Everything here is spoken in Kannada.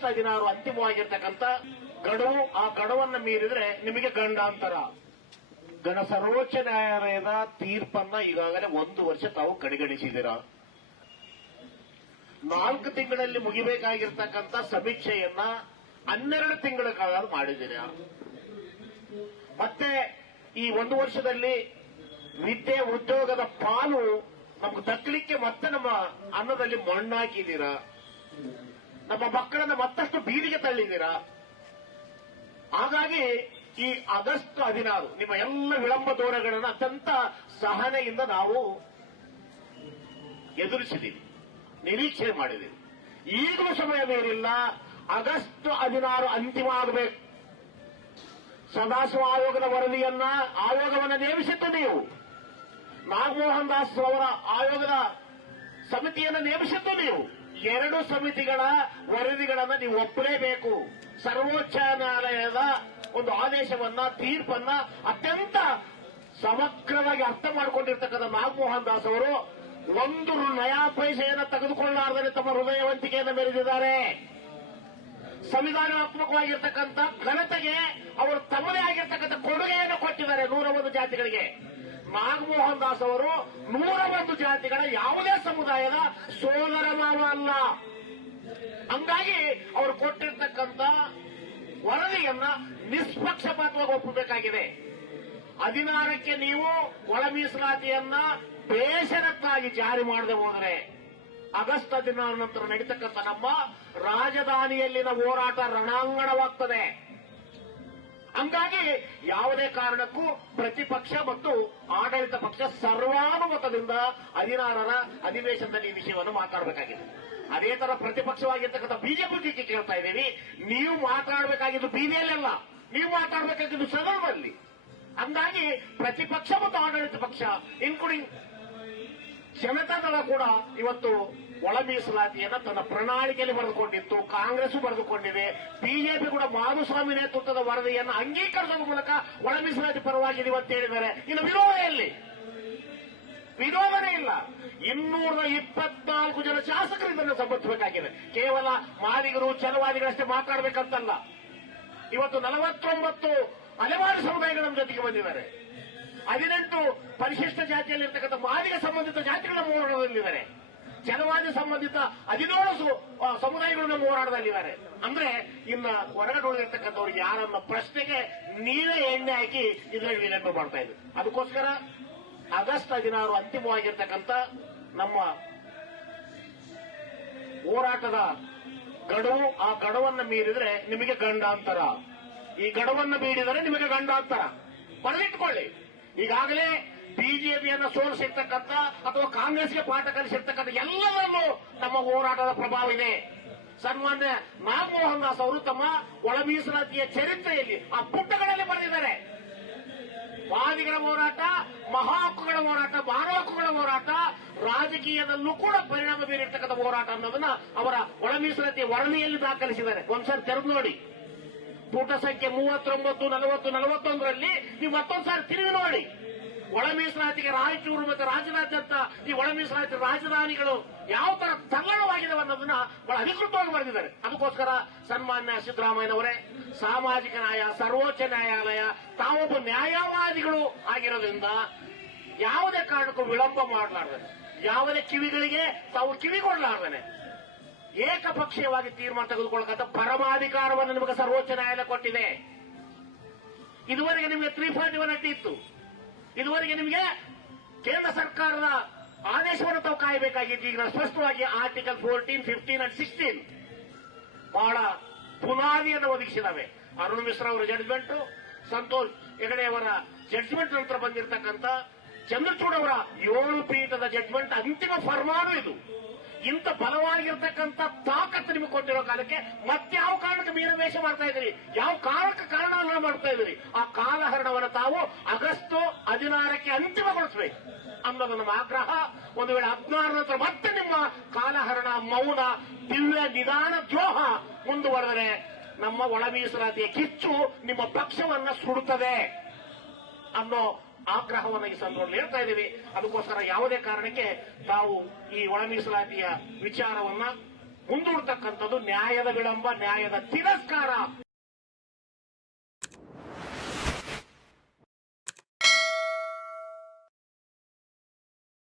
ಆಗಸ್ಟ್ ಹದಿನಾರು ಅಂತಿಮವಾಗಿರ್ತಕ್ಕಂಥ ಗಡುವು, ಆ ಗಡುವನ್ನ ಮೀರಿದ್ರೆ ನಿಮಗೆ ಗಂಡಾಂತರ. ಗಣ ಸರ್ವೋಚ್ಚ ನ್ಯಾಯಾಲಯದ ತೀರ್ಪನ್ನ ಈಗಾಗಲೇ ಒಂದು ವರ್ಷ ತಾವು ಕಡೆಗಣಿಸಿದ್ದೀರಾ? ನಾಲ್ಕು ತಿಂಗಳಲ್ಲಿ ಮುಗಿಬೇಕಾಗಿರ್ತಕ್ಕಂಥ ಸಮೀಕ್ಷೆಯನ್ನ ಹನ್ನೆರಡು ತಿಂಗಳ ಕಾಲ ಮಾಡಿದ್ದೀರಾ? ಮತ್ತೆ ಈ ಒಂದು ವರ್ಷದಲ್ಲಿ ವಿದ್ಯೆ ಉದ್ಯೋಗದ ಪಾಲು ನಮ್ಗೆ ದಕ್ಕಲಿಕ್ಕೆ ಮತ್ತೆ ನಮ್ಮ ಅನ್ನದಲ್ಲಿ ಮಣ್ಣಾಕಿದ್ದೀರಾ? ನಮ್ಮ ಮಕ್ಕಳನ್ನು ಮತ್ತಷ್ಟು ಬೀದಿಗೆ ತಳ್ಳಿದ್ದೀರಾ? ಹಾಗಾಗಿ ಈ ಆಗಸ್ಟ್ ಹದಿನಾರು ನಿಮ್ಮ ಎಲ್ಲ ವಿಳಂಬ ದೂರಗಳನ್ನು ಅತ್ಯಂತ ಸಹನೆಯಿಂದ ನಾವು ಎದುರಿಸಿದ್ದೀವಿ, ನಿರೀಕ್ಷೆ ಮಾಡಿದ್ದೀವಿ. ಈಗಲೂ ಸಮಯ ಬೇರಿಲ್ಲ ಆಗಸ್ಟ್ ಹದಿನಾರು ಅಂತಿಮ ಆಗಬೇಕು. ಸದಾಶಿವ ಆಯೋಗದ ವರದಿಯನ್ನ, ಆಯೋಗವನ್ನು ನೇಮಿಸಿದ್ದು ನೀವು. ನಾಗಮೋಹನ್ ದಾಸ್ ಅವರ ಆಯೋಗದ ಸಮಿತಿಯನ್ನು ನೇಮಿಸಿದ್ದು ನೀವು. ಎರಡು ಸಮಿತಿಗಳ ವರದಿಗಳನ್ನ ನೀವು ಒಪ್ಪಲೇಬೇಕು ಸರ್ವೋಚ್ಚ ನ್ಯಾಯಾಲಯದ ಒಂದು ಆದೇಶವನ್ನ, ತೀರ್ಪನ್ನ ಅತ್ಯಂತ ಸಮಗ್ರವಾಗಿ ಅರ್ಥ ಮಾಡಿಕೊಂಡಿರ್ತಕ್ಕಂಥ ನಾಗಮೋಹನ್ ದಾಸ್ ಅವರು ಒಂದು ನಯಾ ಪೈಸೆಯನ್ನು ತೆಗೆದುಕೊಳ್ಳಲಾರದೆ ತಮ್ಮ ಹೃದಯವಂತಿಕೆಯನ್ನು ಮೆರೆದಿದ್ದಾರೆ. ಸಂವಿಧಾನಾತ್ಮಕವಾಗಿರ್ತಕ್ಕಂಥ ಘನತೆಗೆ ಅವರು ತಮ್ಮದೇ ಆಗಿರ್ತಕ್ಕಂಥ ಕೊಡುಗೆಯನ್ನು ಕೊಟ್ಟಿದ್ದಾರೆ ನೂರ ಒಂದು ಜಾತಿಗಳಿಗೆ. ನಾಗಮೋಹನ್ ದಾಸ್ ಅವರು ನೂರ ಒಂದು ಜಾತಿಗಳ ಯಾವುದೇ ಸಮುದಾಯದ ಮಾವ ಅಲ್ಲ. ಹಂಗಾಗಿ ಅವರು ಕೊಟ್ಟಿರ್ತಕ್ಕಂಥ ವರದಿಯನ್ನ ನಿಷ್ಪಕ್ಷಪಾತವಾಗಿ ಒಪ್ಪಬೇಕಾಗಿದೆ. ಹದಿನಾರಕ್ಕೆ ನೀವು ಒಳ ಮೀಸಲಾತಿಯನ್ನ ಬೇಷರತ್ತಾಗಿ ಜಾರಿ ಮಾಡದೆ ಹೋದರೆ, ಆಗಸ್ಟ್ ಹದಿನಾರು ನಂತರ ನಡೀತಕ್ಕಂಥ ನಮ್ಮ ರಾಜಧಾನಿಯಲ್ಲಿನ ಹೋರಾಟ ರಣಾಂಗಣವಾಗ್ತದೆ. ಹಂಗಾಗಿ ಯಾವುದೇ ಕಾರಣಕ್ಕೂ ಪ್ರತಿಪಕ್ಷ ಮತ್ತು ಆಡಳಿತ ಪಕ್ಷ ಸರ್ವಾನುಮತದಿಂದ ಹದಿನಾರರ ಅಧಿವೇಶನದಲ್ಲಿ ಈ ವಿಷಯವನ್ನು ಮಾತಾಡಬೇಕಾಗಿದೆ. ಅದೇ ತರ ಪ್ರತಿಪಕ್ಷವಾಗಿರ್ತಕ್ಕಂಥ ಬಿಜೆಪಿ ಕೇಳ್ತಾ ಇದ್ದೀವಿ, ನೀವು ಮಾತಾಡಬೇಕಾಗಿದ್ದು ಬೀದಿಯಲ್ಲೆಲ್ಲ ನೀವು ಮಾತಾಡಬೇಕಾಗಿದ್ದು ಸದನದಲ್ಲಿ. ಹಂಗಾಗಿ ಪ್ರತಿಪಕ್ಷ ಮತ್ತು ಆಡಳಿತ ಪಕ್ಷ ಇನ್ಕ್ಲೂಡಿಂಗ್ ಜನತಾದಳ ಕೂಡ ಇವತ್ತು ಒಳ ಮೀಸಲಾತಿಯನ್ನ ತನ್ನ ಪ್ರಣಾಳಿಕೆಯಲ್ಲಿ ಬರೆದುಕೊಂಡಿತ್ತು ಕಾಂಗ್ರೆಸ್ ಬರೆದುಕೊಂಡಿದೆ, ಬಿಜೆಪಿ ಕೂಡ ಮಾಧುಸ್ವಾಮಿ ನೇತೃತ್ವದ ವರದಿಯನ್ನು ಅಂಗೀಕರಿಸುವ ಮೂಲಕ ಒಳ ಮೀಸಲಾತಿ ಪರವಾಗಿದೆ ಅಂತ ಹೇಳಿದ್ದಾರೆ. ಇನ್ನು ವಿರೋಧ ಎಲ್ಲಿ? ವಿರೋಧನೇ ಇಲ್ಲ. ಇನ್ನೂರ ಇಪ್ಪತ್ನಾಲ್ಕು ಜನ ಶಾಸಕರು ಇದನ್ನು ಸಮರ್ಥಿಸಬೇಕಾಗಿದೆ. ಕೇವಲ ಮಾದಿಗರು ಚಲವಾದಿಗಳಷ್ಟೇ ಮಾತಾಡಬೇಕಂತಲ್ಲ. ಇವತ್ತು ನಲವತ್ತೊಂಬತ್ತು ಹಲವಾರು ಸಮುದಾಯಗಳ ಜೊತೆಗೆ ಬಂದಿದ್ದಾರೆ. ಹದಿನೆಂಟು ಪರಿಶಿಷ್ಟ ಜಾತಿಯಲ್ಲಿರ್ತಕ್ಕಂಥ ಮಾದಿಗ ಸಂಬಂಧಿತ ಜಾತಿಗಳ ನಮ್ಮ ಛಲವಾದಿ ಸಂಬಂಧಿತ ಹದಿನೇಳು ಸಮುದಾಯಗಳು ನಮ್ಮ ಹೋರಾಟದಲ್ಲಿದ್ದಾರೆ ಅಂದ್ರೆ, ಇನ್ನ ಹೊರಗಡೆ ಯಾರನ್ನ ಪ್ರಶ್ನೆಗೆ ನೀವೇ ಎಣ್ಣೆ ಹಾಕಿ ಇದರಲ್ಲಿ ವಿಳಂಬ ಮಾಡ್ತಾ ಇದ್ರು. ಅದಕ್ಕೋಸ್ಕರ ಆಗಸ್ಟ್ ಹದಿನಾರು ಅಂತಿಮವಾಗಿರ್ತಕ್ಕಂಥ ನಮ್ಮ ಹೋರಾಟದ ಗಡುವು, ಆ ಗಡುವನ್ನು ಮೀರಿದ್ರೆ ನಿಮಗೆ ಗಂಡಾಂತರ. ಈ ಗಡುವನ್ನು ಮೀರಿದರೆ ನಿಮಗೆ ಗಂಡಾಂತರ. ಬರೆದಿಟ್ಕೊಳ್ಳಿ. ಈಗಾಗಲೇ ಬಿಜೆಪಿಯನ್ನು ಸೋಲಿಸಿರ್ತಕ್ಕಂಥ ಅಥವಾ ಕಾಂಗ್ರೆಸ್ಗೆ ಪಾಠ ಕಲಿಸಿರ್ತಕ್ಕಂಥ ಎಲ್ಲದರಲ್ಲೂ ನಮ್ಮ ಹೋರಾಟದ ಪ್ರಭಾವ ಇದೆ. ಸನ್ಮಾನ್ಯ ನಾಗಮೋಹನ್ ದಾಸ್ ಅವರು ತಮ್ಮ ಒಳ ಚರಿತ್ರೆಯಲ್ಲಿ ಆ ಪುಟ್ಟಗಳಲ್ಲಿ ಬರೆದಿದ್ದಾರೆ. ವಾದಿಗಳ ಹೋರಾಟ ಮಹಾ ಹಕ್ಕುಗಳ ಹೋರಾಟ ಮಾನವ ಹೋರಾಟ, ರಾಜಕೀಯದಲ್ಲೂ ಕೂಡ ಪರಿಣಾಮ ಬೀರಿರ್ತಕ್ಕಂಥ ಹೋರಾಟ ಅನ್ನೋದನ್ನ ಅವರ ಒಳ ಮೀಸಲಾತಿ ವರದಿಯಲ್ಲಿ ದಾಖಲಿಸಿದ್ದಾರೆ. ಒಂದ್ಸಾರಿ ತೆರೆದು ನೋಡಿ. ಪುಟ ಸಂಖ್ಯೆ ಮೂವತ್ತೊಂಬತ್ತು, ನಲವತ್ತು, ನಲವತ್ತೊಂದರಲ್ಲಿ ನೀವು ಮತ್ತೊಂದ್ಸಾರಿ ತಿರುಗಿ ನೋಡಿ. ಒಳ ಮೀಸಲಾತಿಗೆ ರಾಯಚೂರು ಮತ್ತು ರಾಜ್ಯದಾದ್ಯಂತ ಈ ಒಳ ಮೀಸಲಾತಿ ರಾಜಧಾನಿಗಳು ಯಾವ ತರ ತಲ್ಲಣವಾಗಿದ್ದಾವೆ ಅನ್ನೋದನ್ನ ಬಹಳ ಅಧಿಕೃತವಾಗಿ ಬರೆದಿದ್ದಾರೆ. ಅದಕ್ಕೋಸ್ಕರ ಸನ್ಮಾನ್ಯ ಸಿದ್ದರಾಮಯ್ಯನವರೇ, ಸಾಮಾಜಿಕ ನ್ಯಾಯ, ಸರ್ವೋಚ್ಚ ನ್ಯಾಯಾಲಯ ತಾವೊಬ್ಬ ನ್ಯಾಯವಾದಿಗಳು ಆಗಿರೋದ್ರಿಂದ ಯಾವುದೇ ಕಾರಣಕ್ಕೂ ವಿಳಂಬ ಮಾಡಲಾರ್ದಾನೆ. ಯಾವುದೇ ಕಿವಿಗಳಿಗೆ ತಾವು ಕಿವಿ ಕಿವಿಗೊಳ್ಳಲಾರ್ದಾನೆ ಏಕಪಕ್ಷೀಯವಾಗಿ ತೀರ್ಮಾನ ತೆಗೆದುಕೊಳ್ಳಕಂತ ಪರಮಾಧಿಕಾರವನ್ನು ನಿಮಗೆ ಸರ್ವೋಚ್ಚ ನ್ಯಾಯಾಲಯ ಕೊಟ್ಟಿದೆ. ಇದುವರೆಗೆ ನಿಮಗೆ ತ್ರೀ ಫಾರ್ಟಿ ಒನ್ ಇದುವರೆಗೆ ನಿಮಗೆ ಕೇಂದ್ರ ಸರ್ಕಾರದ ಆದೇಶವನ್ನು ತಾವು ಕಾಯಬೇಕಾಗಿತ್ತು. ಈಗ ಸ್ಪಷ್ಟವಾಗಿ article fourteen fifteen and sixteen ಬಹಳ ಪುನಾದಿಯನ್ನು ಒದಗಿಸಿದಾವೆ ಅರುಣ್ ಮಿಶ್ರಾ ಅವರ ಜಡ್ಜ್ಮೆಂಟ್ ಸಂತೋಷ್ ಹೆಗಡೆಯವರ ಜಡ್ಜ್ಮೆಂಟ್ ನಂತರ ಬಂದಿರತಕ್ಕಂಥ ಚಂದ್ರಚೂಡ್ ಅವರ ಏಳು ಪೀಠದ ಜಡ್ಜ್ಮೆಂಟ್ ಅಂತಿಮ ಫರ್ಮಾನು ಇದು. ಇಂಥ ಬಲವಾಗಿರ್ತಕ್ಕಂಥ ತಾಕತ್ತು ನಿಮಗೆ ಕೊಟ್ಟಿರೋ ಕಾಲಕ್ಕೆ ಮತ್ಯಾವ ಕಾರಣಕ್ಕೆ ಮೀನವೇಷ ಮಾಡ್ತಾ ಇದ್ರಿ ಯಾವ ಕಾರಣಕ್ಕೆ ಕಾರಣವನ್ನ ಮಾಡ್ತಾ ಇದ್ರಿ ಆ ಕಾಲಹರಣವನ್ನು ತಾವು ಆಗಸ್ಟ್ ಹದಿನಾರಕ್ಕೆ ಅಂತಿಮಗೊಳಿಸಬೇಕು. ಅನ್ನೋದು ನಮ್ಮ ಆಗ್ರಹ. ಒಂದು ವೇಳೆ ಹದಿನಾರು ನಂತರ ಮತ್ತೆ ನಿಮ್ಮ ಕಾಲಹರಣ, ಮೌನ, ದಿವ್ಯ ನಿಧಾನ, ದ್ರೋಹ ಮುಂದುವರೆದರೆ ನಮ್ಮ ಒಳ ಮೀಸಲಾತಿಯ ಕಿಚ್ಚು ನಿಮ್ಮ ಪಕ್ಷವನ್ನ ಸುಡುತ್ತದೆ. ಅನ್ನೋ ಆಗ್ರಹವನ್ನು ಈ ಸಂದರ್ಭದಲ್ಲಿ ಹೇಳ್ತಾ ಇದ್ದೀವಿ. ಅದಕ್ಕೋಸ್ಕರ ಯಾವುದೇ ಕಾರಣಕ್ಕೆ ತಾವು ಈ ಒಳ ಮೀಸಲಾತಿಯ ವಿಚಾರವನ್ನ ಮುಂದೂಡ್ತಕ್ಕಂಥದ್ದು ನ್ಯಾಯದ ವಿಳಂಬ, ನ್ಯಾಯದ ತಿರಸ್ಕಾರ